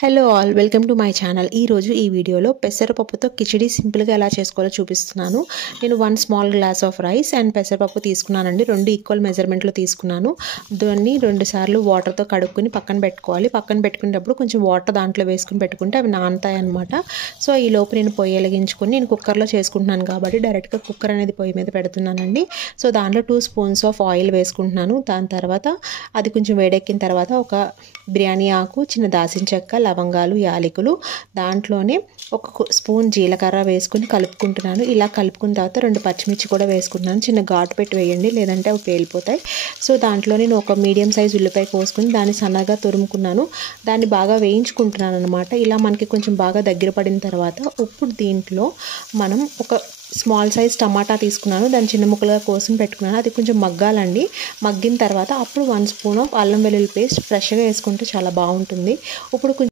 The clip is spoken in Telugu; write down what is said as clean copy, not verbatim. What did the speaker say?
Hello all welcome to my channel. ఈరోజు ఈ వీడియోలో పెసరపప్పుతో కిచిడి సింపుల్గా ఎలా చేసుకోవాలో చూపిస్తున్నాను. నేను 1 small glass of rice and పెసరపప్పు తీసుకున్నానండి. 2 ఈక్వల్ మెజర్మెంట్లో తీసుకున్నాను. దాన్ని 2 సార్లు వాటర్తో కడుక్కొని పక్కన పెట్టుకోవాలి. పక్కన పెట్టుకునేటప్పుడు కొంచెం వాటర్ దాంట్లో వేసుకుని పెట్టుకుంటే అవి నానతాయి అనమాట. సో ఈ లోపు నేను పొయ్యి వెలిగించుకొని నేను కుక్కర్లో చేసుకుంటున్నాను కాబట్టి డైరెక్ట్గా కుక్కర్ అనేది పొయ్యి మీద పెడుతున్నానండి. సో దాంట్లో 2 స్పూన్స్ ఆఫ్ ఆయిల్ వేసుకుంటున్నాను. దాని తర్వాత అది కొంచెం వేడెక్కిన తర్వాత ఒక బిర్యానీ ఆకు, చిన్న దాల్చిన చెక్క, లవంగాలు, యాలకులు, దాంట్లోనే ఒక స్పూన్ జీలకర్ర వేసుకుని కలుపుకుంటున్నాను. ఇలా కలుపుకున్న తర్వాత 2 పచ్చిమిర్చి కూడా వేసుకుంటున్నాను. చిన్న ఘాటు పెట్టి వేయండి, లేదంటే అవి పేలిపోతాయి. సో దాంట్లో నేను ఒక మీడియం సైజ్ ఉల్లిపాయ కోసుకుని దాన్ని సన్నగా తురుముకున్నాను. దాన్ని బాగా వేయించుకుంటున్నాను అనమాట. ఇలా మనకి కొంచెం బాగా దగ్గర పడిన తర్వాత ఇప్పుడు దీంట్లో మనం ఒక స్మాల్ సైజ్ టమాటా తీసుకున్నాను. దాన్ని చిన్న ముక్కలుగా కోసుకుని పెట్టుకున్నాను. అది కొంచెం మగ్గాలండి. మగ్గిన తర్వాత అప్పుడు 1 స్పూన్ ఆఫ్ అల్లం వెల్లుల్లి పేస్ట్ ఫ్రెష్గా వేసుకుంటే చాలా బాగుంటుంది. ఇప్పుడు